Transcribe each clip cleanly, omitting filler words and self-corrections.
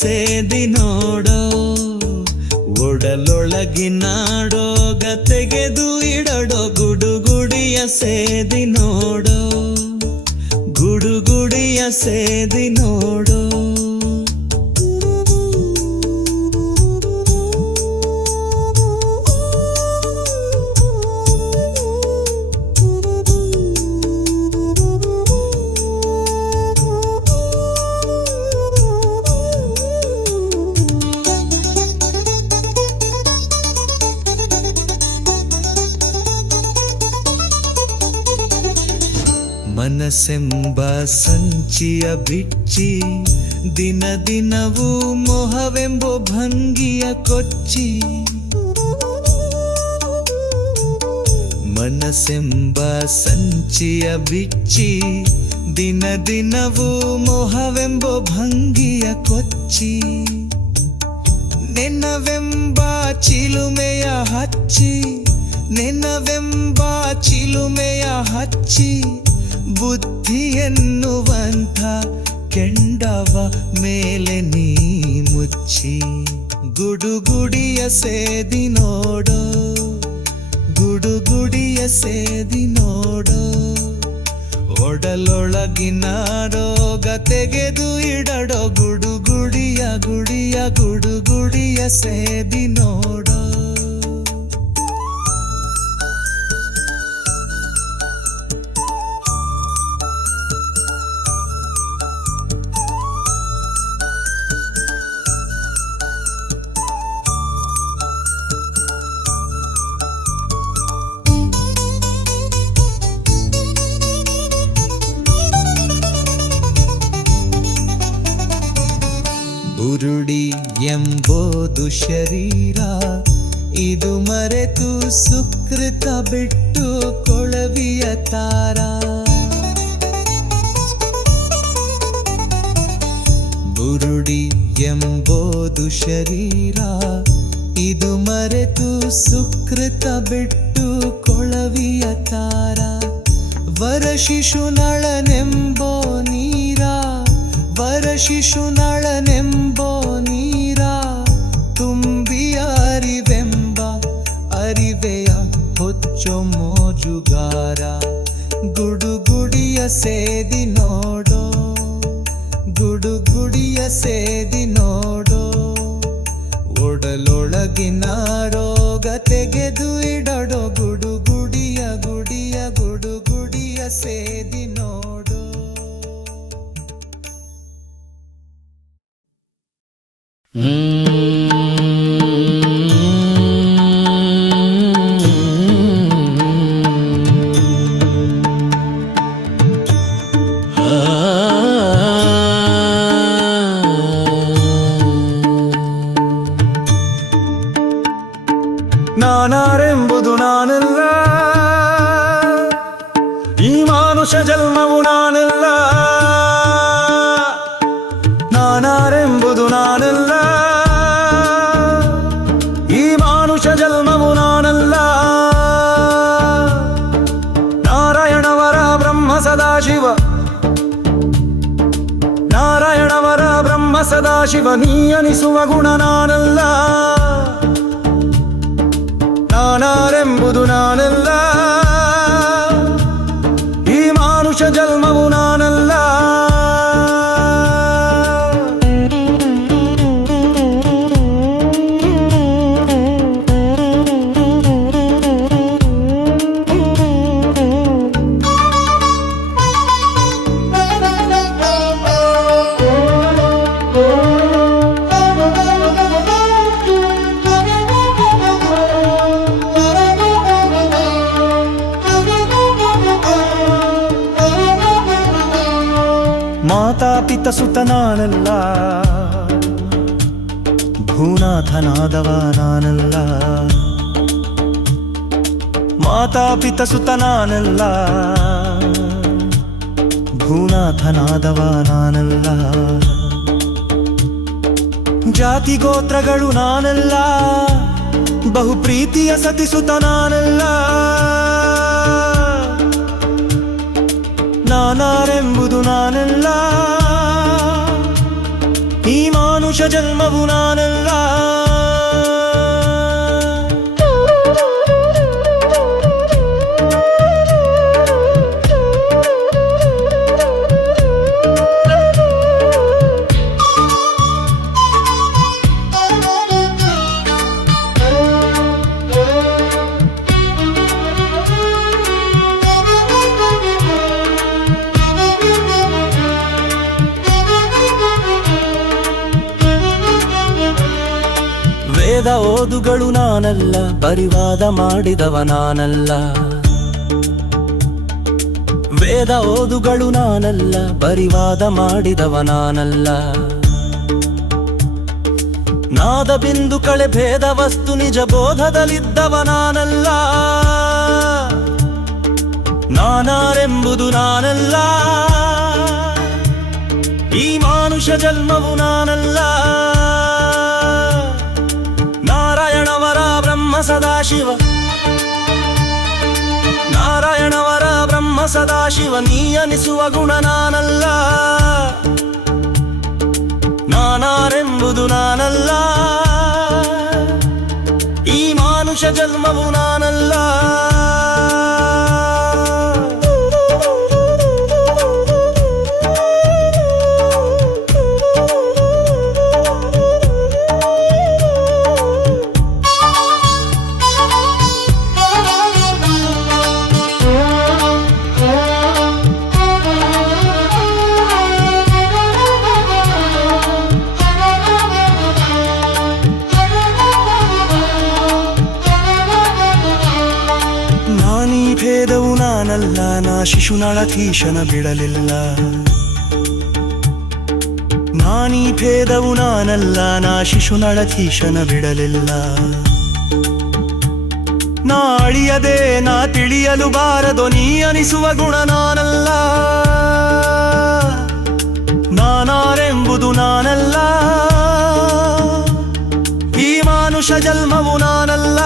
ಸೇದಿ ನೋಡೋ, ಒಡಲೊಳಗಿನಾಡೋಗ ತೆಗೆದು ಇಡಡೋ, ಗುಡುಗುಡಿಯ ಸೇದಿ ನೋಡೋ, ಗುಡುಗುಡಿಯ ಸೇದಿ ನೋಡೋ. ಮನಸ್ಸೆಂಬ ಸಂಚಿಯ ಬಿಚ್ಚಿ ದಿನ ದಿನವೂ ಮೋಹವೆಂಬೋ ಭಂಗಿಯ ಕೊಚ್ಚಿ, ಮನಸ್ಸೆಂಬ ಸಂಚಿಯ ಬಿಚ್ಚಿ ದಿನ ದಿನವೂ ಮೋಹವೆಂಬೋ ಭಂಗಿಯ ಕೊಚ್ಚಿ, ನೆನವೆಂಬ ಚಿಲುಮೆಯ ಹಚ್ಚಿ, ನೆನವೆಂಬ ಚಿಲುಮೆಯ ಹಚ್ಚಿ, ಬುದ್ಧಿ ಎನ್ನುವಂಥ ಕೆಂಡವ ಮೇಲೆ ನೀ ಮುಚ್ಚಿ, ಗುಡುಗುಡಿಯ ಸೇದಿ ನೋಡೋ, ಗುಡುಗುಡಿಯ ಸೇದಿ ನೋಡೋ, ಒಡಲೊಳಗಿನ ರೋಗ ತೆಗೆದು ಇಡಡೋ, ಗುಡುಗುಡಿಯ ಗುಡಿಯ ಗುಡುಗುಡಿಯ ಸೇದಿ ನೋಡೋ. ಬುರುಡಿ ಎಂಬುದು ಶರೀರ, ಇದು ಮರೆತು ಸುಕೃತ ಬಿಟ್ಟು ಕೊಳವಿಯ ತಾರ. ಬುರುಡಿ ಎಂಬುದು ಶರೀರ, ಇದು ಮರೆತು ಸುಕೃತ ಬಿಟ್ಟು ಕೊಳವಿಯ ತಾರ. ವರಶಿಶುನಳನೆಂಬೋ ನೀರ, ವರಶಿಶುನಳನೆಂಬೋ ನೀರ, ತುಂಬಿಯ ಅರಿವೆಂಬ ಅರಿವೆಯ ಹೊಚ್ಚೊ ಮೋಜುಗಾರ. ಗುಡುಗುಡಿಯ ಸೇದಿ ನೋಡೋ, ಗುಡುಗುಡಿಯ ಸೇದಿ ನೋಡೋ, ಒಡಲೊಳಗಿನ ರೋಗ ತೆಗೆದು ಇಡಡೋ, ಗುಡುಗುಡಿಯ ಗುಡಿಯ ಗುಡುಗುಡಿಯ ಸೇದಿ ನೋಡೋ. ನಾನಾರೆಂಬುದು ನಾನಲ್ಲ, ಈ ಮಾನುಷ ಜನ್ಮವು ನಾನಲ್ಲ. ನಾನಾರೆಂಬುದು ನಾನಲ್ಲ, ಈ ಮಾನುಷ ಜನ್ಮವು ನಾನಲ್ಲ. ನಾರಾಯಣವರ ಬ್ರಹ್ಮ ಸದಾಶಿವ, ನಾರಾಯಣವರ ಬ್ರಹ್ಮ ಸದಾಶಿವ, ನೀ ಅನಿಸುವ ಗುಣ ನಾನಲ್ಲ. ನಾನಾರೆಂಬುದು ನಾನಲ್ಲ, ಈ ಮಾನುಷ ಜನ್ಮವು ನಾನಲ್ಲ. ಮಾತಾಪಿತ ಸುತ ನಾನಲ್ಲ, ಭೂನಾಥನಾದವ ನಾನಲ್ಲ. ಮಾತಾಪಿತ ಸುತ ನಾನಲ್ಲ, ಭೂನಾಥನಾದವ ನಾನಲ್ಲ. ಜಾತಿ ಗೋತ್ರಗಳು ನಾನಲ್ಲ, ಬಹು ಪ್ರೀತಿಯ ಸತಿಸುತ ನಾನಲ್ಲ. ನಾನಾರೆಂಬುದು ನಾನಲ್ಲ, ಈ ಮಾನುಷ ಮಾನುಷ ಜನ್ಮವು ನಾನಲ್ಲ. ವೇದ ಓದುಗಳು ನಾನಲ್ಲ, ಪರಿವಾದ ಮಾಡಿದವ ನಾನಲ್ಲ. ವೇದ ಓದುಗಳು ನಾನಲ್ಲ, ಪರಿವಾದ ಮಾಡಿದವ ನಾನಲ್ಲ. ನಾದ ಬಿಂದು ಕಳೆ ಭೇದ ವಸ್ತು ನಿಜ ಬೋಧದಲ್ಲಿದ್ದವ ನಾನಲ್ಲ. ನಾನಾರೆಂಬುದು ನಾನಲ್ಲ, ಈ ಮಾನುಷ ಜನ್ಮವು ನಾನಲ್ಲ. ನಾರಾಯಣವರ ಬ್ರಹ್ಮ ಸದಾಶಿವ, ನಾರಾಯಣವರ ಬ್ರಹ್ಮ ಸದಾಶಿವ, ನೀ ಅನಿಸುವ ಗುಣ ನಾನಲ್ಲ. ನಾನಾರೆಂಬುದು ನಾನಲ್ಲ, ಈ ಮಾನುಷ ಜನ್ಮವು ನಾನಲ್ಲ. ಭೇದವು ನಾನಲ್ಲ, ನಾ ಶಿಶುನಳತೀಶನ ಬಿಡಲಿಲ್ಲ. ನಾನೀ ಭೇದವು ನಾನಲ್ಲ, ನಾ ಶಿಶುನಳತೀಶನ ಬಿಡಲಿಲ್ಲ. ನಾ ಅಳಿಯದೆ ನಾ ತಿಳಿಯಲು ಬಾರದೋ, ನೀ ಅನಿಸುವ ಗುಣ ನಾನಲ್ಲ. ನಾನಾರೆಂಬುದು ನಾನಲ್ಲ, ಈ ಮಾನುಷ ಜನ್ಮವು ನಾನಲ್ಲ.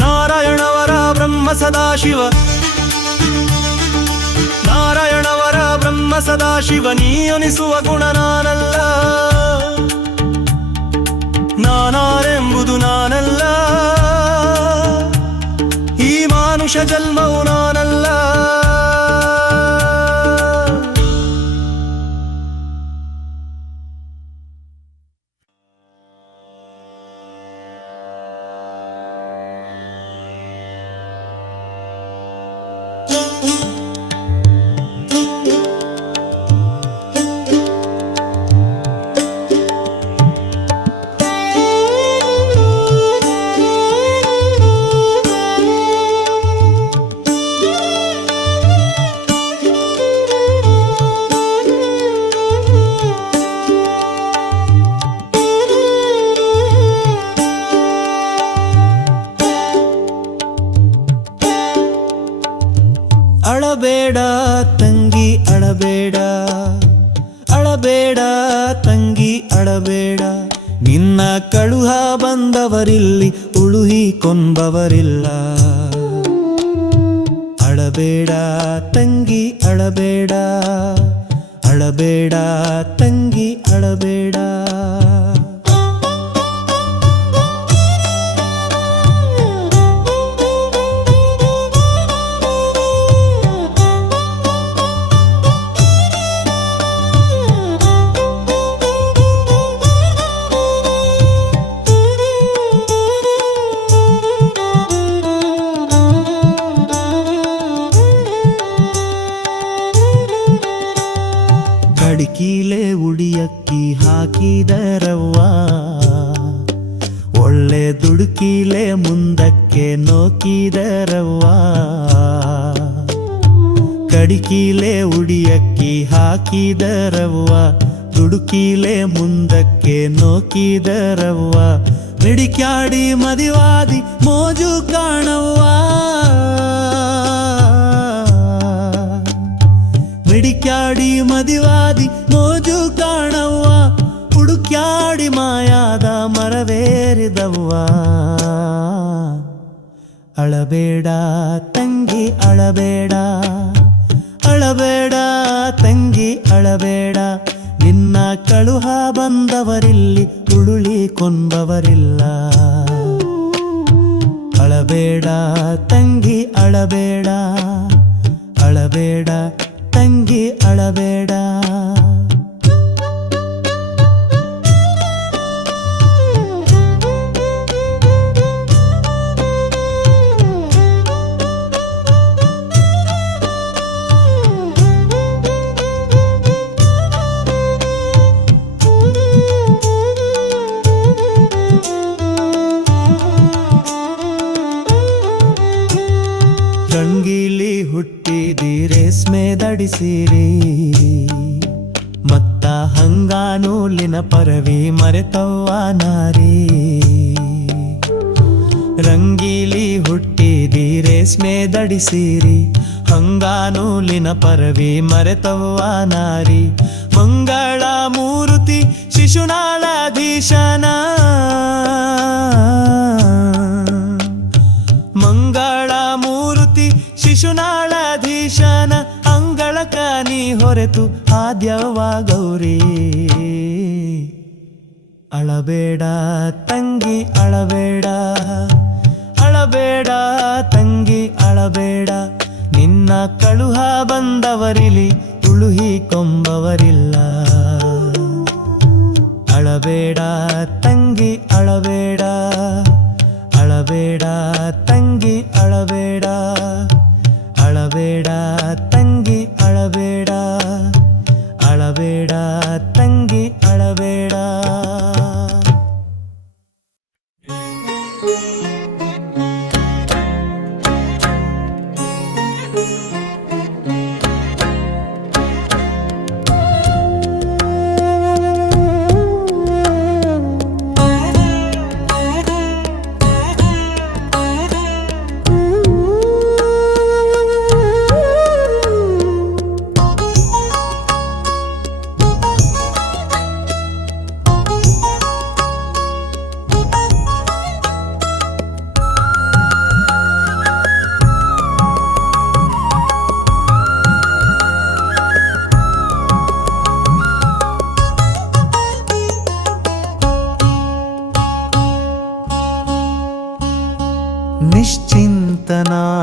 ನಾರಾಯಣವರ ಬ್ರಹ್ಮ ಸದಾಶಿವ, ನಾರಾಯಣವರ ಬ್ರಹ್ಮ ಸದಾಶಿವ, ನೀ ಅನಿಸುವ ಗುಣ ನಾನಲ್ಲ. ನಾನಾರೆಂಬುದು ನಾನಲ್ಲ, ಈ ಮಾನುಷ ಜನ್ಮವು ನಾನಲ್ಲ. ಅಳಬೇಡ ತಂಗಿ ಅಳಬೇಡ, ಅಳಬೇಡ ತಂಗಿ ಅಳಬೇಡ. ನಿನ್ನ ಕಳುಹ ಬಂದವರಿಲ್ಲಿ ಉಳುಹಿ ಕೊಂಬವರಿಲ್ಲ. ಅಳಬೇಡ ತಂಗಿ ಅಳಬೇಡ, ಅಳಬೇಡ ತಂಗಿ ಅಳಬೇಡ. ಅಡಿಕಿಲೆ ಉಡಿಯಕ್ಕಿ ಹಾಕಿದರವ್ವ, ಒಳ್ಳೆ ದುಡುಕಿಲೆ ಮುಂದಕ್ಕೆ ನೋಕಿದರವ್ವ. ಕಡಿಕಿಲೆ ಉಡಿಯಕ್ಕಿ ಹಾಕಿದರವ್ವ, ದುಡುಕಿಲೆ ಮುಂದಕ್ಕೆ ನೋಕಿದರವ್ವ. ಮಿಡಿಕ್ಯಾಡಿ ಮದಿವಾದಿ ಮೋಜು ಕಾಣವ್ವ, ಮಿಡಿಕ್ಯಾಡಿ ಮದಿವಾದಿ ಮೋಜು ಕಾಣವ್ವ. ಹುಡುಕ್ಯಾಡಿ ಮಾಯಾದ ಮರವೇರಿದವ್ವ. ಅಳಬೇಡ ತಂಗಿ ಅಳಬೇಡ, ಅಳಬೇಡ ತಂಗಿ ಅಳಬೇಡ. ನಿನ್ನ ಕಳುಹ ಬಂದವರಿಲ್ಲಿ ಉರುಳಿ ಕೊಂಬವರಿಲ್ಲ. ಅಳಬೇಡ ತಂಗಿ ಅಳಬೇಡ, ಅಳಬೇಡ ತಂಗಿ ಅಳಬೇಡ. ರಂಗೀಲಿ ಹುಟ್ಟಿದಿ ರೇಷ್ಮೆ ದಡಿಸಿರಿ, ಮತ್ತ ಹಂಗಾನೂಲಿನ ಪರವಿ ಮರೆತವ್ವ ನಾರಿ. ರಂಗೀಲಿ ಹುಟ್ಟಿದಿ ರೇಷ್ಮೆ ದಡಿಸಿರಿ, ಹಂಗಾನೂಲಿನ ಪರವಿ ಮರೆತವ್ವ ನಾರಿ. ಮಂಗಳ ಮೂರುತಿ ಶಿಶುನಾಳಾಧೀಶನ, ಮಂಗಳ ಮೂರುತಿ ಶಿಶುನಾಳಾಧೀಶನ ಅಂಗಳಕ ನೀ ಹೊರೆತು ಆದ್ಯವ ಗೌರಿ. ಅಳಬೇಡ ತಂಗಿ ಅಳಬೇಡ, ಅಳಬೇಡ ತಂಗಿ ಅಳಬೇಡ. ನಿನ್ನ ಕಳುಹ ಬಂದವರಿಲಿ ಉಳುಹಿ ಕೊಂಬವರಿಲ್ಲ. ಅಳಬೇಡ ತಂಗಿ ಅಳಬೇಡ, ಅಳಬೇಡ ತಂಗಿ ಅಳಬೇಡ, ಅಳಬೇಡ ತಂಗಿ ಅಳಬೇಡ, ಅಳಬೇಡ ತಂಗಿ ಅಳಬೇಡ.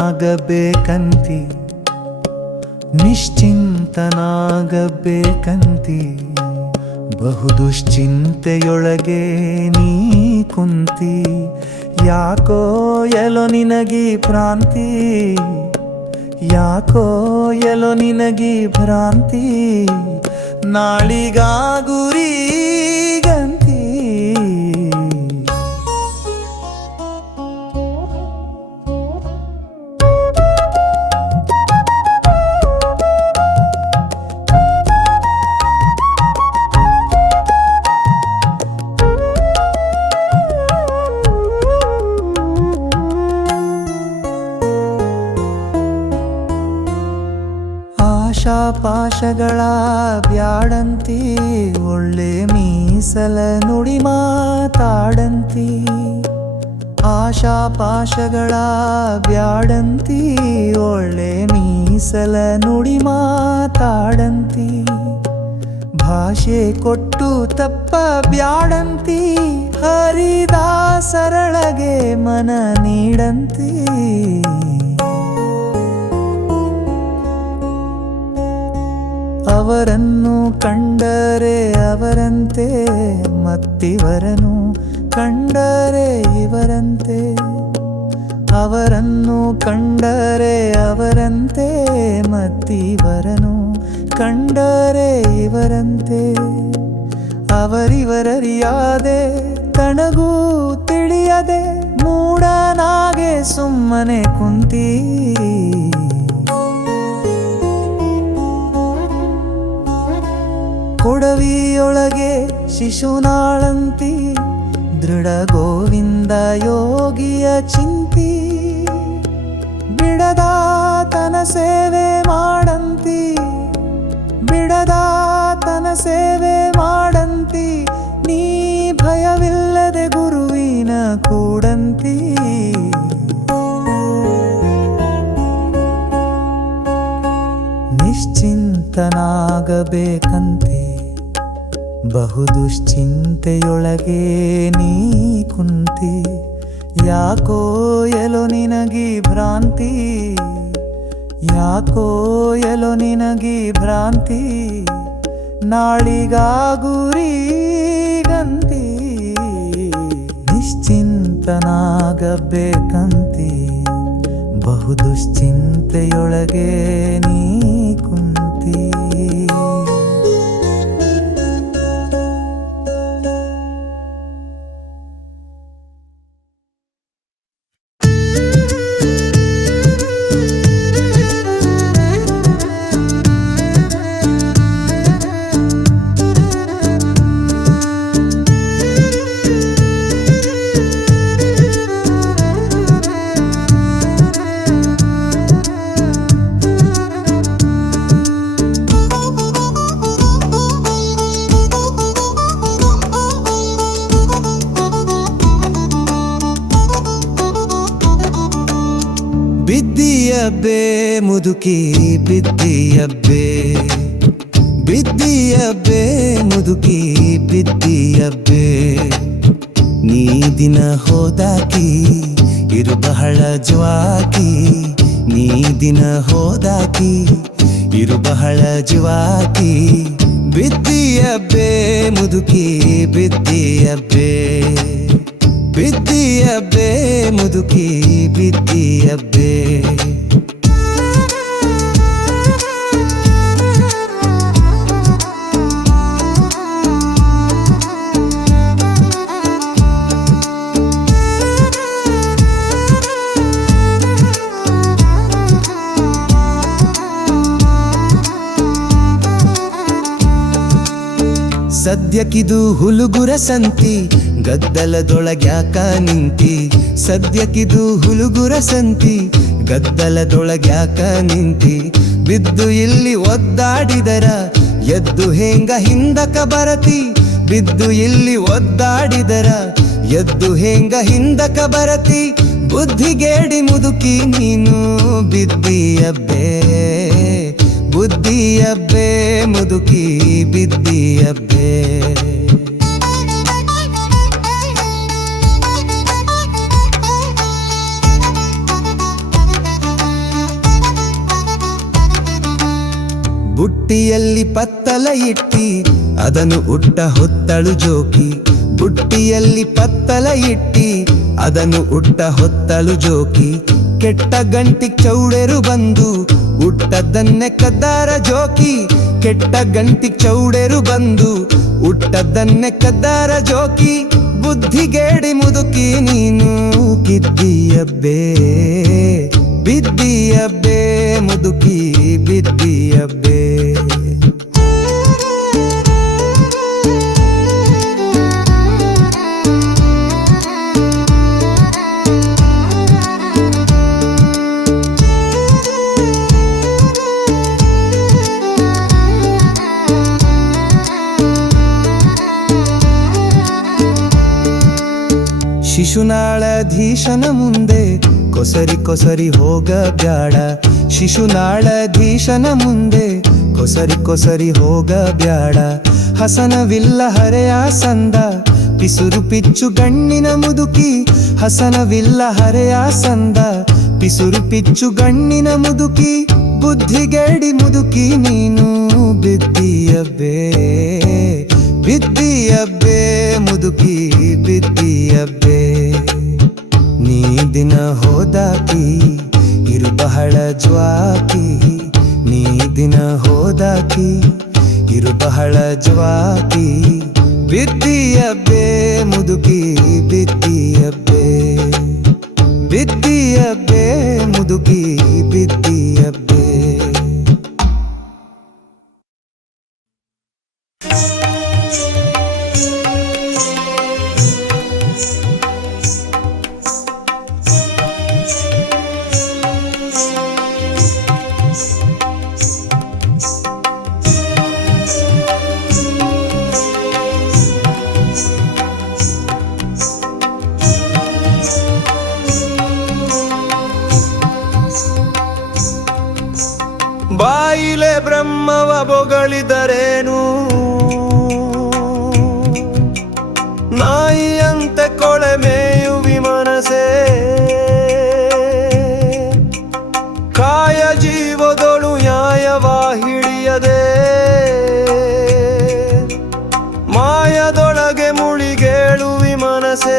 ನಿಶ್ಚಿಂತನಾಗಬೇಕಂತಿ, ನಿಶ್ಚಿಂತನಾಗಬೇಕಂತಿ, ಬಹುದುಶ್ಚಿಂತೆಯೊಳಗೆ ನೀ ಕುಂತಿ. ಯಾಕೋ ಎಲ್ಲೋ ನಿನಗಿ ಭ್ರಾಂತಿ, ಯಾಕೋ ಎಲ್ಲೋ ನಿನಗಿ ಭ್ರಾಂತಿ. ನಾಳಿಗಾ ಗುರಿಗಂತಿ, ಆಶಾಪಾಶಗಳ ಬ್ಯಾಡಂತಿ, ಒಳ್ಳೆ ಮೀಸಲ ನುಡಿ ಮಾತಾಡಂತಿ. ಆಶಾಪಾಶಗಳ ಬ್ಯಾಡಂತಿ, ಒಳ್ಳೆ ಮೀಸಲ ನುಡಿ ಮಾತಾಡಂತಿ. ಭಾಷೆ ಕೊಟ್ಟು ತಪ್ಪ ಬ್ಯಾಡಂತಿ, ಹರಿದಾಸರಳಗೆ ಮನ ನೀಡಂತಿ. ಅವರನ್ನು ಕಂಡರೆ ಅವರಂತೆ, ಮತ್ತಿವರನು ಕಂಡರೆ ಇವರಂತೆ. ಅವರನ್ನು ಕಂಡರೆ ಅವರಂತೆ, ಮತ್ತಿವರನು ಕಂಡರೆ ಇವರಂತೆ. ಅವರಿವರರಿಯಾದೆ ತನಗೂ ತಿಳಿಯದೆ, ಮೂಡನಾಗೆ ಸುಮ್ಮನೆ ಕುಂತಿ. ಕೊಡವಿಯೊಳಗೆ ಶಿಶುನಾಳಂತಿ, ದೃಢ ಗೋವಿಂದ ಯೋಗಿಯ ಚಿಂತಿ. ಬಿಡದಾತನ ಸೇವೆ ಮಾಡಂತಿ, ಬಿಡದಾತನ ಸೇವೆ ಮಾಡಂತಿ. ನೀ ಭಯವಿಲ್ಲದೆ ಗುರುವಿನ ಕೂಡಂತಿ. ನಿಶ್ಚಿಂತನಾಗಬೇಕಂತೆ, ಬಹುದುಶ್ಚಿಂತೆಯೊಳಗೆ ನೀ ಕುಂತಿ, ಯಾಕೋ ಎಲೋ ನಿನಗಿ ಭ್ರಾಂತಿ, ಯಾಕೋ ಎಲೋ ನಿನಗಿ ಭ್ರಾಂತಿ, ನಾಳಿಗಾಗುರಿಗಂತಿ, ನಿಶ್ಚಿಂತನಾಗಬೇಕಂತಿ, ಬಹುದುಶ್ಚಿಂತೆಯೊಳಗೆ ನೀ ಕುಂತಿ. ಬಿದ್ದಿಯಬ್ಬೆ ಮುದುಕಿ ಬಿದ್ದಿಯಬ್ಬೆ, ಬಿದ್ದಿಯಬ್ಬೆ ಮುದುಕಿ ಬಿದ್ದಿಯಬ್ಬೆ, ನೀ ದಿನ ಹೋದಾಕಿ ಇರು ಬಹಳ ಜ್ವಾಕಿ, ನೀ ದಿನ ಹೋದಾಕಿ ಇರು ಬಹಳ ಜ್ವಾಕಿ, ಬಿದ್ದಿಯಬ್ಬೆ ಮುದುಕಿ ಬಿದ್ದಿಯಬ್ಬೆ, ಬಿದ್ದಿಯಬ್ಬೆ ಮುದುಕಿ ಬಿದ್ದಿಯಬ್ಬೆ. ಸದ್ಯಕ್ಕಿದು ಹುಲುಗುರ ಸಂತಿ, ಗದ್ದಲದೊಳಗ್ಯಾಕ ನಿಂತಿ, ಸದ್ಯಕ್ಕಿದು ಹುಲುಗುರ ಸಂತಿ, ಗದ್ದಲದೊಳಗ್ಯಾಕ ನಿಂತಿ, ಬಿದ್ದು ಇಲ್ಲಿ ಒದ್ದಾಡಿದರ ಎದ್ದು ಹೆಂಗ ಹಿಂದಕ ಬರತಿ, ಬಿದ್ದು ಇಲ್ಲಿ ಒದ್ದಾಡಿದರ ಎದ್ದು ಹೆಂಗ ಹಿಂದಕ ಬರತಿ, ಬುದ್ಧಿಗೇಡಿ ಮುದುಕಿ ನೀನು ಬಿದ್ದಿಯಬ್ಬೆ, ಬುದ್ಧಿಯಬ್ಬೆ ಮುದುಕಿ ಬಿದ್ದಿಯಬ್ಬೆ. ಬುಟ್ಟಿಯಲ್ಲಿ ಪತ್ತಲ ಇಟ್ಟಿ ಅದನ್ನು ಉಟ್ಟ ಹೊತ್ತಳು ಜೋಕಿ, ಬುಟ್ಟಿಯಲ್ಲಿ ಪತ್ತಲ ಇಟ್ಟಿ ಅದನ್ನು ಉಟ್ಟ ಹೊತ್ತಳು ಜೋಕಿ, ಕೆಟ್ಟ ಗಂಟಿಗ್ ಚೌಡೆರು ಬಂದು ಉಟ್ಟದ್ದನ್ನೇ ಕದ್ದಾರ ಜೋಕಿ, ಕೆಟ್ಟ ಗಂಟಿಗ್ ಚೌಡೆರು ಬಂದು ಉಟ್ಟದ್ದನ್ನೇ ಕದ್ದಾರ ಜೋಕಿ, ಬುದ್ಧಿಗೇಡಿ ಮುದುಕಿ ನೀನು ಗಿದ್ದಿಯಬ್ಬೆ, ಬಿದ್ದಿಯಬ್ಬೆ ಮುದುಕಿ ಬಿದ್ದಿಯಬ್ಬೆ. ಶಿಶುನಾಳಧೀಶನ ಮುಂದೆ ಕೊಸರಿ ಕೊಸರಿ ಹೋಗ ಬ್ಯಾಡ, ಶಿಶುನಾಳಧೀಶನ ಮುಂದೆ ಕೊಸರಿ ಕೊಸರಿ ಹೋಗ ಬ್ಯಾಡ, ಹಸನವಿಲ್ಲ ಹರೆಯ ಸಂದ ಪಿಸುರು ಪಿಚ್ಚು ಗಣ್ಣಿನ ಮುದುಕಿ, ಹಸನವಿಲ್ಲ ಹರೆಯ ಸಂದ ಪಿಸುರು ಪಿಚ್ಚು ಗಣ್ಣಿನ ಮುದುಕಿ, ಬುದ್ಧಿಗೇಡಿ ಮುದುಕಿ ನೀನು ಬಿದ್ದಿಯಬ್ಬೆ, ಬಿದ್ದಿಯಬ್ಬೆ ಮುದುಕಿ ಬಿದ್ದಿಯಬ್ಬೆ. ನೀ ದಿನ ಹೋದಾಕಿ ಇರು ಬಹಳ ಜ್ವಾಕಿ, ನೀ ದಿನ ಹೋದಾಕಿ ಇರು ಬಹಳ ಜ್ವಾಕಿ, ಬಿದ್ದಿಯಬ್ಬೆ ಮುದುಕಿ ಬಿದ್ದಿಯಬ್ಬೆ, ಬಿದ್ದಿಯಬ್ಬೆ ಮುದುಕಿ ಬಿದ್ದಿಯಬ್ಬೆ. ಮನಸೇ.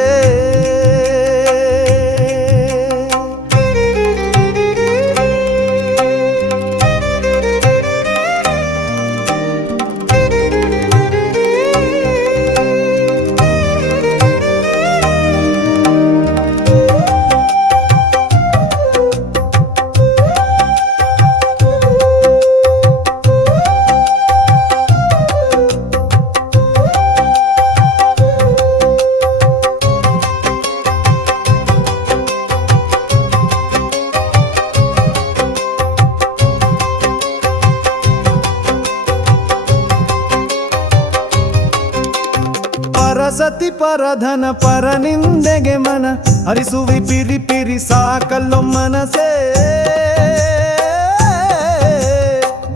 ಪರಸತಿ ಪರಧನ ಪರನಿಂದೆಗೆ ಮನ ಹರಿಸುವಿ ಪಿರಿ ಪಿರಿ ಸಾಕಲ್ಲೊ ಮನಸೇ.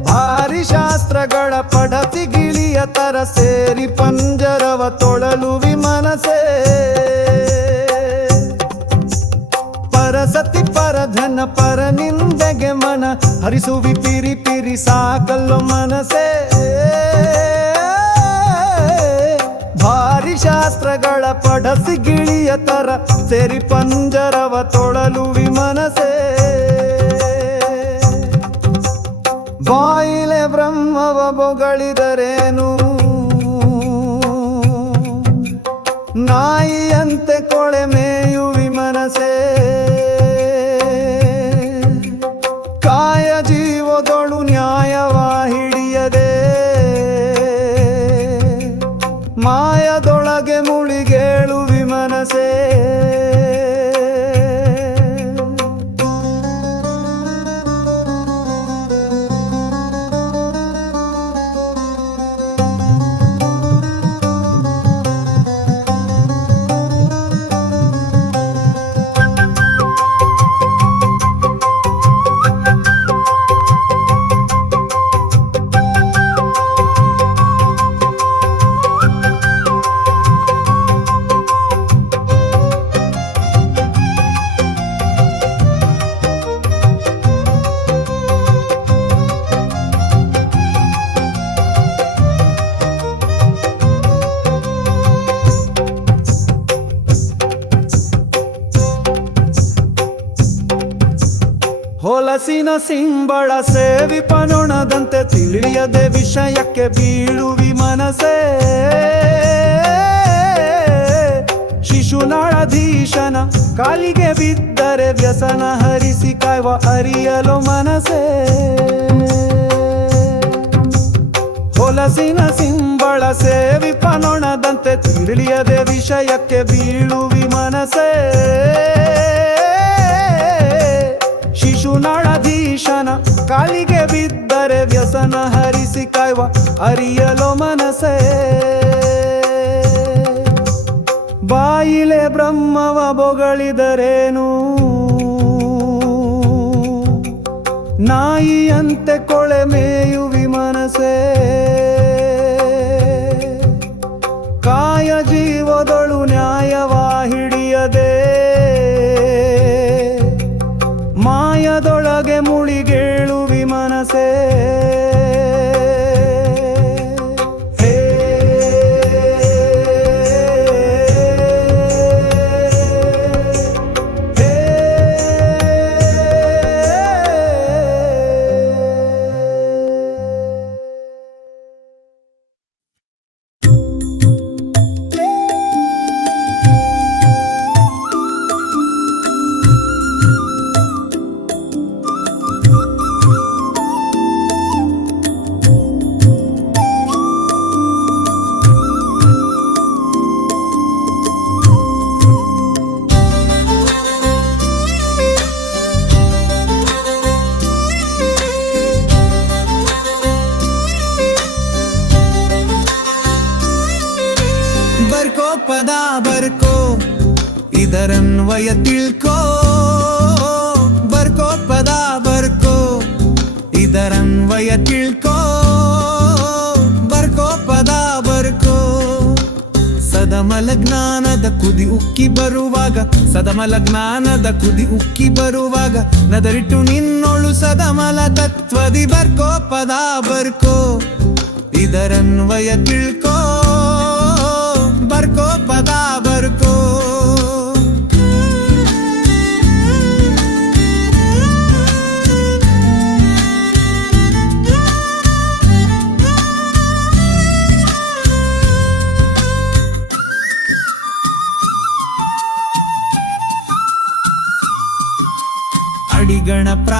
ಭಾರಿ ಶಾಸ್ತ್ರಗಳ ಪಡತಿ ಗಿಳಿಯ ತರ ಸೇರಿ ಪಂಜರವ ತೊಳಲುವಿ ಮನಸೇ. ಪರಸತಿ ಪರಧನ ಪರನಿಂದೆಗೆ ಮನ ಹರಿಸುವಿ ಪಿರಿ ಪಿರಿ ಸಾಕಲ್ಲೊ ಮನಸೇ. ಭಾರಿ ಶಾಸ್ತ್ರಗಳ ಪಡಸಿ ಗಿಳಿಯ ತರ ಸೇರಿ ಪಂಜರವ ತೊಳಲುವಿ ಮನಸೇ. ಬಾಯಿಲೆ ಬ್ರಹ್ಮವ ಬೊಗಳಿದರೇನು, ನಾಯಿಯಂತೆ ಕೊಳೆ ಮೇಯುವಿ ಮನಸೇ. ಕಾಯ ಜೀವದೊಳು ನ್ಯಾಯವ ಹಿಡಿಯದೆ ಮಾಯದೊಳಗೆ ಮುಳಿಗೇಳುವಿ ಮನಸೇ. ಹೊಲಸಿನ ಸಿಂಬಳ ಸೇವಿ ಪನೊಣದಂತೆ ತಿಳಿಯದೆ ವಿಷಯಕ್ಕೆ ಬೀಳುವಿ ಮನಸೇ. ಶಿಶುನಾಳಧೀಶನ ಕಾಲಿಗೆ ಬಿದ್ದರೆ ವ್ಯಸನ ಹರಿಸಿ ಕಾಯುವ ಅರಿಯಲು ಮನಸೇ. ಹೊಲಸಿನ ಸಿಂಬಳ ಸೇವಿ ಪನೊಣದಂತೆ ತಿಳಿಯದೆ ವಿಷಯಕ್ಕೆ ಬೀಳುವಿ ಮನಸೇ. ಶಿಶುನಾಳಧೀಶನ ಕಾಲಿಗೆ ಬಿದ್ದರೆ ವ್ಯಸನ ಹರಿಸಿ ಕಾಯುವ ಅರಿಯಲು ಮನಸೇ. ಬಾಯಿಲೆ ಬ್ರಹ್ಮವ ಬೊಗಳಿದರೇನು, ನಾಯಿಯಂತೆ ಕೊಳೆ ಮೇಯುವಿ ಮನಸೇ. ಕಾಯ ಜೀವದೊಳು ನ್ಯಾಯವ ಹಿಡಿಯದೆ ಮಾಯದೊಳಗೆ ಮುಳಿಗೇಳುವಿ ಮನಸೇ. ಪದ ಬರ್ಕೋ ಇದರನ್ವಯ ತಿಳ್ಕೋ, ಬರ್ಕೋ ಪದ ಬರ್ಕೋ ಇದರನ್ವಯ ತಿಳ್ಕೋ, ಬರ್ಕೋ ಪದ ಬರ್ಕೋ. ಸದಮಲ ಜ್ಞಾನದ ಕುದಿ ಉಕ್ಕಿ ಬರುವಾಗ, ಸದಮಲ ಜ್ಞಾನದ ಕುದಿ ಉಕ್ಕಿ ಬರುವಾಗ, ನದರಿಟ್ಟು ನಿನ್ನೊಳು ಸದಮಲ ತತ್ವದಿ ಬರ್ಕೋ ಪದ ಬರ್ಕೋ ಇದರನ್ವಯ ತಿಳ್ಕೋ, ಬರ್ಕೋ ಪದ ಬರ್ಕೋ.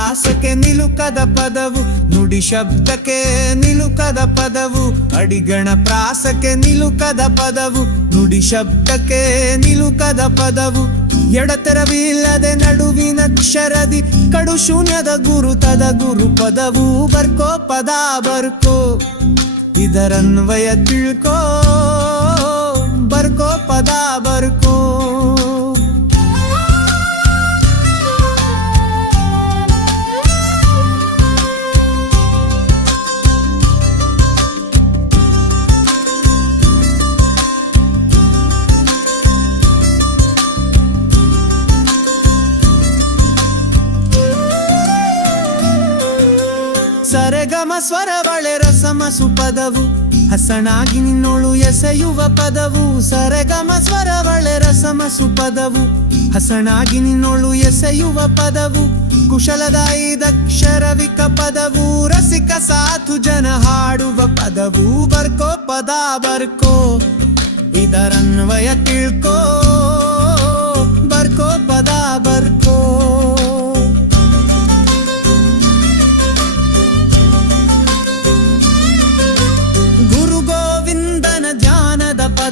ಪ್ರಾಸಕ್ಕೆ ನಿಲುಕದ ಪದವು ನುಡಿ ಶಬ್ದಕ್ಕೆ ನಿಲುಕದ ಪದವು ಅಡಿಗಣ ಪ್ರಾಸಕ್ಕೆ ನಿಲುಕದ ಪದವು ನುಡಿ ಶಬ್ದಕ್ಕೆ ನಿಲುಕದ ಪದವು ಎಡತೆರವಿಲ್ಲದೆ ನಡುವಿನಕ್ಷರದಿ ಕಡು ಶೂನ್ಯದ ಗುರುತದ ಗುರು ಪದವು ಬರ್ಕೋ ಪದ ಬರ್ಕೋ ಇದರನ್ವಯ ತಿಳ್ಕೋ ಬರ್ಕೋ ಪದ ಬರ್ಕೋ ಸರೆಗಮ ಸ್ವರವಳೆ ರಸಮ ಸುಪದವು ಹಸನಾಗಿ ನಿನ್ನೋಳು ಎಸೆಯುವ ಪದವು ಸರೆಗಮ ಸ್ವರವಳೆ ರಸಮ ಸುಪದವು ಹಸನಾಗಿ ನಿನ್ನೋಳು ಎಸೆಯುವ ಪದವು ಕುಶಲದಾಯಿ ದಕ್ಷರವಿಕ ಪದವು ರಸಿಕ ಸಾಧು ಜನ ಹಾಡುವ ಪದವು ಬರ್ಕೋ ಪದ ಬರ್ಕೋ ಇದರನ್ವಯ ತಿಳ್ಕೋ ಬರ್ಕೋ ಪದ ಬರ್ಕೋ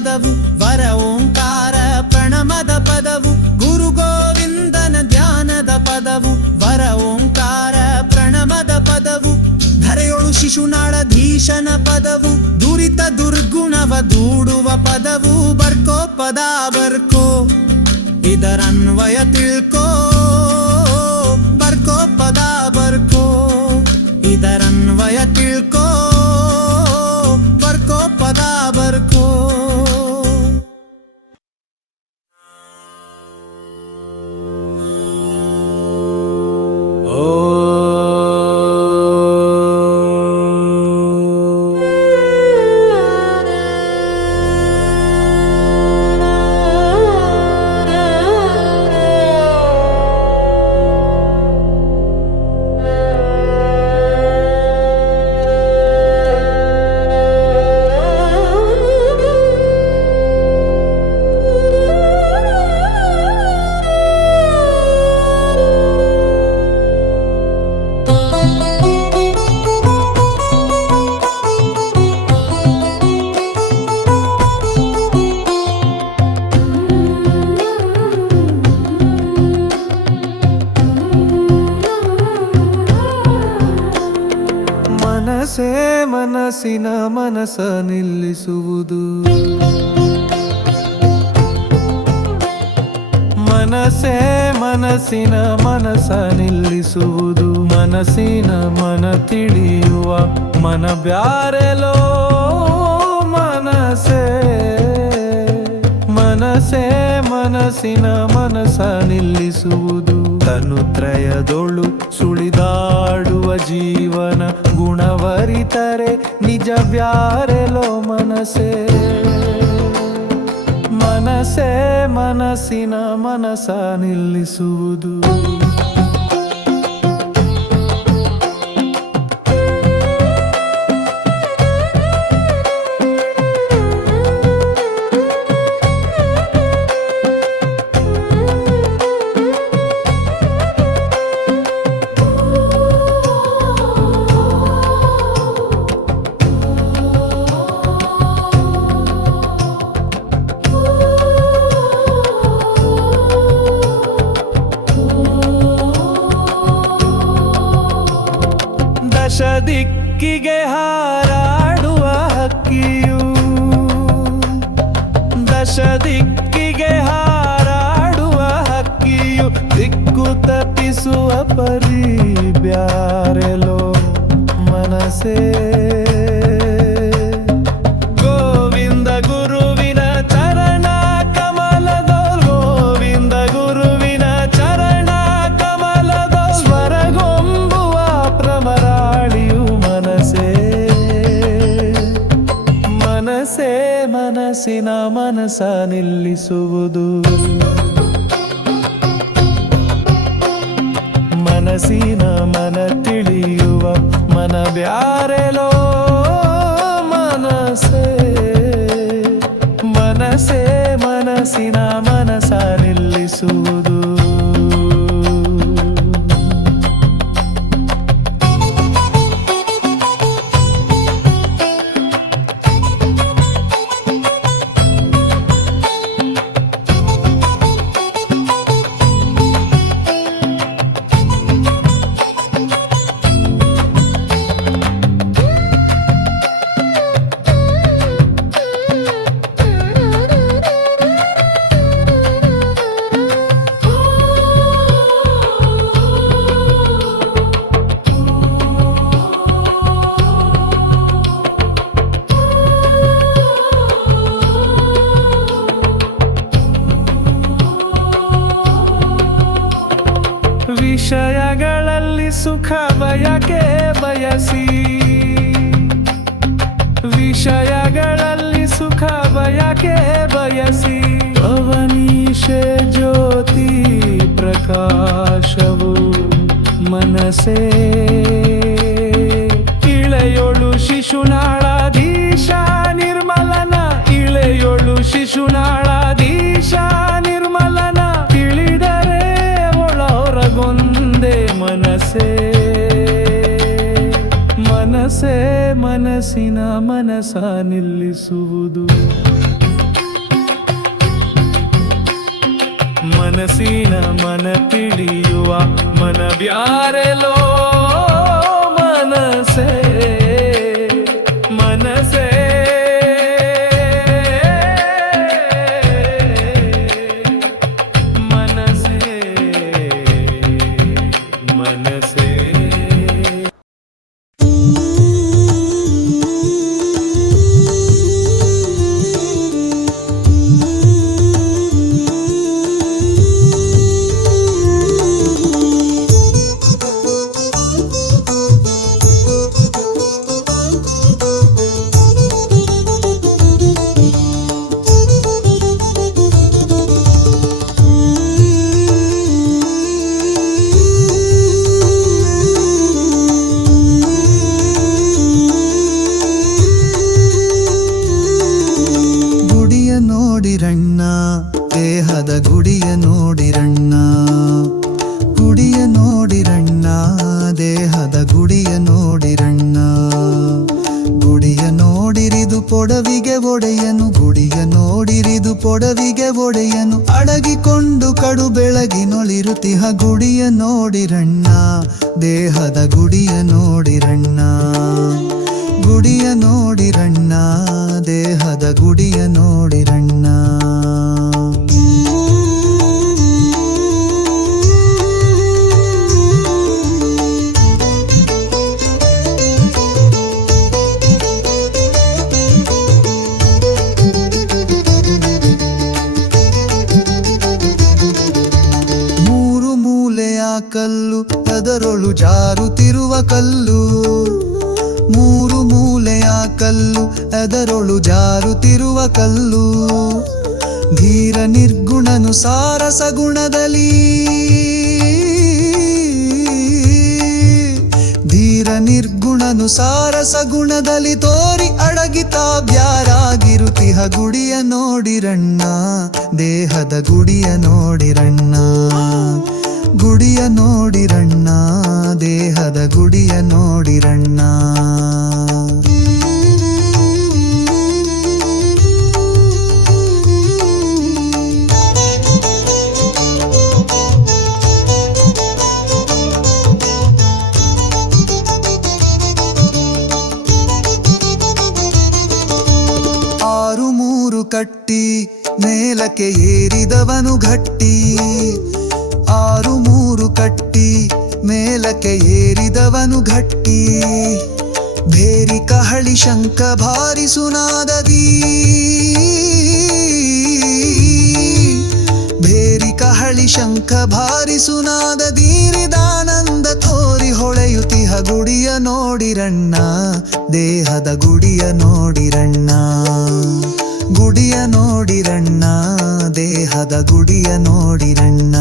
ಪದವು ವರ ಓಂಕಾರ ಪ್ರಣಮದ ಪದವು ಗುರು ಗೋವಿಂದನ ಧ್ಯಾನದ ಪದವು ವರ ಓಂಕಾರ ಪ್ರಣಮದ ಪದವು ಧರೆಯೊಳು ಶಿಶುನಾಳಧೀಶನ ಪದವು ದುರಿತ ದುರ್ಗುಣವ ದೂಡುವ ಪದವು ಬರ್ಕೋ ಪದ ಬರ್ಕೋ ಇದರನ್ವಯ ತಿಳ್ಕೋ ಬರ್ಕೋ ಪದ ಬರ್ಕೋ ಇದರನ್ವಯ ತಿಳ್ಕೋ ಬರ್ಕೋ ಪದ ಬರ್ಕೋ ಮನಸೇ ಮನಸ್ಸಿನ ಮನಸ ನಿಲ್ಲಿಸುವುದು ಮನಸೇ ಮನಸ್ಸಿನ ಮನಸ ನಿಲ್ಲಿಸುವುದು ಮನಸ್ಸಿನ ಮನ ತಿಳಿಯುವ ಮನ ಬ್ಯಾರೆಲೋ ಮನಸೇ ಮನಸೇ ಮನಸ್ಸಿನ ಮನಸ ನಿಲ್ಲಿಸುವುದು ತನುತ್ರಯದೊಳು ಸುಳಿದಾಡುವ ಜೀವನ ಗುಣವರಿತರೆ ನಿಜ ಬ್ಯಾರೆಲೋ ಮನಸೇ ಮನಸೇ ಮನಸ್ಸಿನ ಮನಸ ನಿಲ್ಲಿಸುವುದು ದಿಕ್ಕಿಗೆ ಹಾರಾಡುವ ಹಕ್ಕಿಯು ದಶ ದಿಕ್ಕಿಗೆ ಹಾರಾಡುವ ಹಕ್ಕಿಯು ದಿಕ್ಕು ತಪ್ಪಿಸುವ ಪರಿ ಬ್ಯಾರೆಲೋ ಮನಸೇ ಗೋವಿಂದ ಗುರುವಿನ ಚರಣ ಕಮಲದ ಗೋವಿಂದ ಗುರುವಿನ ಚರಣ ಕಮಲದ ಸ್ವರಗೊಂಬುವ ಪ್ರಮರಾಳಿಯು ಮನಸೇ ಮನಸೇ ಮನಸ್ಸಿನ ಮನಸ ನಿಲ್ಲಿಸುವುದು ಮನಸ್ಸಿನ ಮನ ತಿಳಿಯುವ ಮನ ಬ್ಯಾರೆಲೋ ಮನಸೇ ಮನಸೇ ಮನಸ್ಸಿನ ಮನಸ ನಿಲ್ಲಿಸುವುದು ಸುಖ ಬಯಕೆ ಬಯಸಿ ವಿಷಯಗಳಲ್ಲಿ ಸುಖ ಬಯಕೆ ಬಯಸಿ ಅವನೀಶೆ ಜ್ಯೋತಿ ಪ್ರಕಾಶವು ಮನಸೇ ಇಳೆಯೊಳು ಶಿಶುನಾಳಾಧೀಶ ನಿರ್ಮಲನ ಇಳೆಯೊಳು ಶಿಶುನಾಳಾಧೀಶ ನಿರ್ಮಲನ ತಿಳಿದರೆ ಒಳ ಹೊರಗೊಂದೇ ಮನಸೇ ಮನಸೇ ಮನಸ್ಸಿನ ಮನಸ ನಿಲ್ಲಿಸುವುದು ಮನಸ್ಸಿನ ಮನ ತಿಳಿಯುವ ಮನ ಬ್ಯಾರೆಲೋ ಮನಸೇ ಮನಸೇ ಮನಸೇ ಮನಸೇ ನೋಡಿರಣ್ಣ ದೇಹದ ಗುಡಿಯ ನೋಡಿರಣ್ಣ ಗುಡಿಯ ನೋಡಿರಣ್ಣ ದೇಹದ ಗುಡಿಯ ನೋಡಿರಣ್ಣ ಗುಡಿಯ ನೋಡಿರಿದು ಪೊಡವಿಗೆ ಒಡೆಯನು ಗುಡಿಯ ನೋಡಿರಿದು ಪೊಡವಿಗೆ ಒಡೆಯನು ಅಡಗಿಕೊಂಡು ಕಡು ಬೆಳಗಿನೊಳಿರುತಿಹ ಗುಡಿಯ ನೋಡಿರಣ್ಣ ದೇಹದ ಗುಡಿಯ ನೋಡಿರಣ್ಣ ಗುಡಿಯ ನೋಡಿರಣ್ಣ ದೇಹದ ಗುಡಿಯ ನೋಡಿರಣ್ಣ ಮೂರು ಮೂಲೆಯ ಕಲ್ಲು ಅದರೊಳು ಜಾರುತ್ತಿರುವ ಕಲ್ಲು ಮೂರು ಮೂಲೆಯ ಕಲ್ಲು ಅದರೊಳು ಜಾರುತ್ತಿರುವ ಕಲ್ಲು ಧೀರ ನಿರ್ಗುಣನು ಸಾರಸ ಗುಣದಲ್ಲಿ ಧೀರ ನಿರ್ಗುಣನು ಸಾರಸ ಗುಣದಲ್ಲಿ ತೋರಿ ಅಡಗಿತ ಬ್ಯಾರಾಗಿರುತಿಹ ಗುಡಿಯ ನೋಡಿರಣ್ಣ ದೇಹದ ಗುಡಿಯ ನೋಡಿರಣ್ಣ ಗುಡಿಯ ನೋಡಿರಣ್ಣ ದೇಹದ ಗುಡಿಯ ನೋಡಿರಣ್ಣ ಆರು ಮೂರು ಕಟ್ಟಿ ಮೇಲಕ್ಕೆ ಏರಿದವನು ಗಟ್ಟಿ ಆರು ಮೂರು ಕಟ್ಟಿ ಮೇಲಕ್ಕೆ ಏರಿದವನು ಗಟ್ಟಿ ಬೇರಿ ಕಹಳಿ ಶಂಕ ಭಾರಿ ಸುನಾದದಿ ಬೇರಿ ಕಹಳಿ ಶಂಖ ಭಾರಿ ಸುನಾದದೀರಿದಾನಂದ ತೋರಿ ಹೊಳೆಯುತಿಹ ಗುಡಿಯ ನೋಡಿರಣ್ಣ ದೇಹದ ಗುಡಿಯ ನೋಡಿರಣ್ಣ ಗುಡಿಯ ನೋಡಿರಣ್ಣ ದೇಹದ ಗುಡಿಯ ನೋಡಿರಣ್ಣ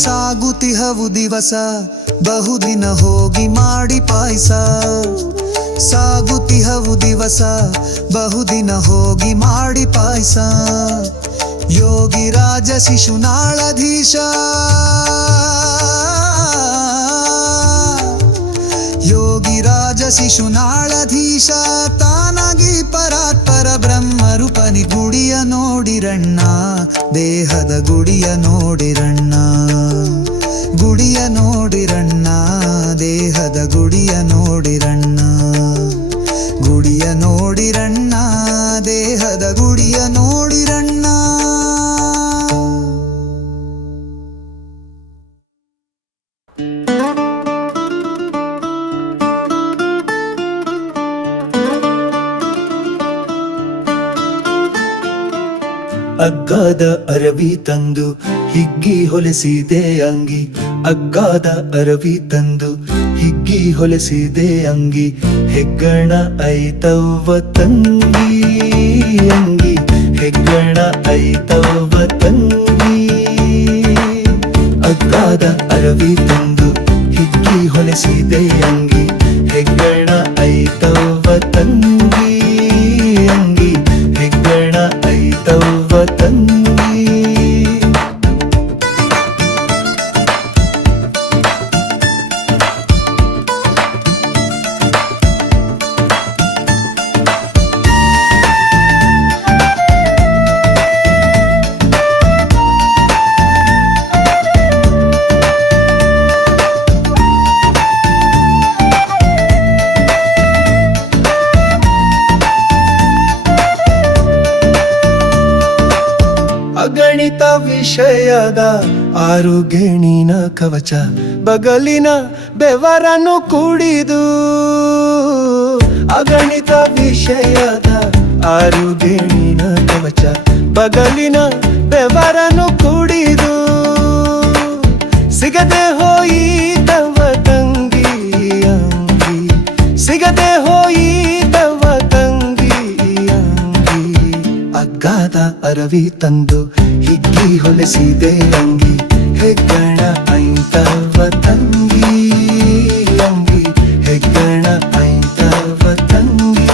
ಸಾಗುತಿಹವು ದಿವಸ ಬಹುದಿನ ಹೋಗಿ ಮಾಡಿ ಪಾಯಸ ಸಾಗುತಿಹವು ದಿವಸ ಬಹುದಿನ ಹೋಗಿ ಮಾಡಿ ಪಾಯಸ ಯೋಗಿ ರಾಜ ಶಿಶುನಾಳಧೀಶ ಯೋಗಿ ರಾಜ ಶಿಶುನಾಳಧೀಶ ತಾನಾಗಿ ಪರಾತ್ಪರ ಬ್ರಹ್ಮರೂಪನಿ ಗುಡಿಯ ನೋಡಿರಣ್ಣ ದೇಹದ ಗುಡಿಯ ನೋಡಿರಣ್ಣ ಗುಡಿಯ ನೋಡಿರಣ್ಣ ದೇಹದ ಗುಡಿಯ ನೋಡಿರಣ್ಣ ಗುಡಿಯ ನೋಡಿರಣ್ಣ ದೇಹದ ಗುಡಿಯ ನೋಡಿರಣ್ಣ ಅಗ್ಗಾದ ಅರವಿ ತಂದು ಹಿಗ್ಗಿ ಹೊಲೆಸಿದೆ ಅಂಗಿ ಅಗ್ಗಾದ ಅರವಿ ತಂದು ಹಿಗ್ಗಿ ಹೊಲೆಸಿದೆ ಅಂಗಿ ಹೆಗ್ಗಣ ಐತವ್ವ ತಂಗಿ ಅಂಗಿ ಹೆಗ್ಗಣ ಐತವ್ವ ತಂಗಿ ಅಗ್ಗಾದ ಅರವಿ ತಂದು ಹಿಗ್ಗಿ ಹೊಲೆಸಿದೆ ಅಂಗಿ ಹೆಗ್ಗಣ ಐತವ್ವ ತಂಗಿ ಅಂಗಿ ಹೆಗ್ಗಣ ಐತವ್ವ ತಂಗಿ ಅಗಣಿತ ವಿಷಯದ ಆರು ಗೇಣಿನ ಕವಚ ಬಗಲಿನ ಬೆವರನ್ನು ಕುಡಿದು ಅಗಣಿತ ವಿಷಯದ ಆರು ಗೇಣಿನ ಕವಚ ಬಗಲಿನ ಬೆವರನ್ನು ಕುಡಿದು ಸಿಗದೆ ಹೋಯಿತವ ತಂಗಿ ಅಂಗಿ ಸಿಗದೆ ಹೋಯಿತವ ತಂಗಿ ಅಂಗಿ ಅಗ್ಗಾದ ಅರವಿ ತಂದು ಹಿಗ್ಗಿ ಹೊಲೆಸಿದೆ ಅಂಗಿ ಹೆಗ್ಗಣ ಐತವ್ವ ತಂಗಿ ಅಂಗಿ ಹೆಗ್ಗಣ ಐತವ್ವ ತಂಗಿ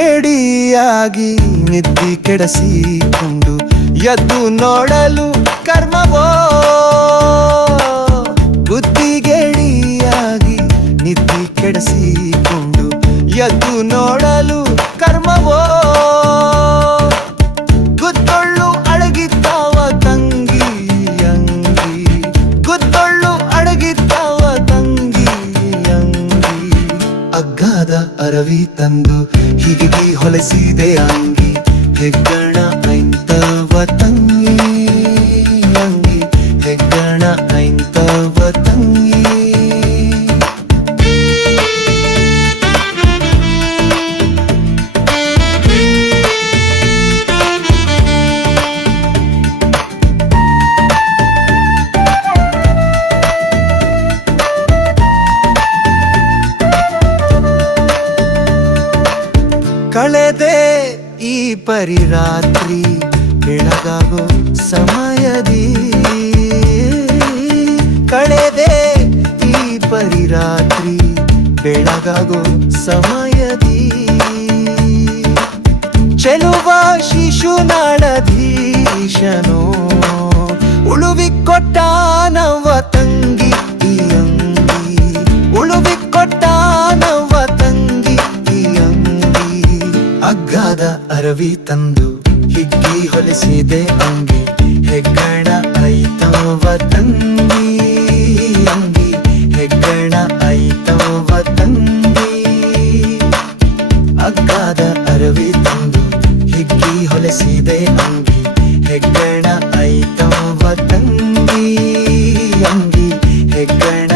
ಬುದ್ಧಿಗೇಡಿಯಾಗಿ ನಿದ್ದಿ ಕೆಡಸಿಕೊಂಡು ಎದ್ದು ನೋಡಲು ಕರ್ಮವೋ ಬುದ್ಧಿಗೇಡಿಯಾಗಿ ನಿದ್ದಿ ಕೆಡಸಿಕೊಂಡು ಎದ್ದು ನೋಡಲು ಕರ್ಮವೋ ಗುದ್ದೊಳ್ಳು ಅಡಗಿದ್ದಾವ ತಂಗಿ ಅಂಗಿ ಗುದ್ದೊಳ್ಳು ಅಡಗಿದ್ದಾವ ತಂಗಿ ಅಂಗಿ ಅಗ್ಗಾದ ಅರವಿ ತಂದು ಹಿಗ್ಗಿ ಹೊಲೆಸಿದೆ ಅಂಗಿ ಹೆಗ್ಗಣ ಐತವ್ವ ತಂಗಿ ಅಂಗಿ ಹೆಗ್ಗಣ ಐತವ್ವ ತಂಗಿ ಕಳೆದೆ ಈ ಪರಿರಾತ್ರಿ ಬೆಳಗಾಗೋ ಸಮಯದಿ ಕಳೆದೆ ಈ ಪರಿರಾತ್ರಿ ಬೆಳಗಾಗೋ ಸಮಯದಿ ಚೆಲುವ ಶಿಶುನಾಳಧೀಶನೋ ಉಳುವಿಕೊಟ್ಟಾನವ್ವ ತಂಗಿ ಈ ಅಂಗಿ ಉಳುವಿಕೊಟ್ಟಾನವ್ವ ತಂಗಿ ಈ ಅಂಗಿ ಅಗ್ಗಾದ ಅರವಿ ತಂದು ಹಿಗ್ಗಿ ಹೊಲೆಸಿದೆ ಅಂಗಿ ಹೆಗ್ಗಣ ಐತವ್ವ ತಂಗಿ ಅಂಗಿ ಹೆಗ್ಗಣ ಐತವ್ವ ತಂಗಿ ಅಗ್ಗಾದ ಅರವಿ ತಂದು ಹಿಗ್ಗಿ ಹೊಲೆಸಿದೆ ಅಂಗಿ ಹೆಗ್ಗಣ ಐತವ್ವ ತಂಗಿ ಅಂಗಿ ಹೆಗ್ಗಣ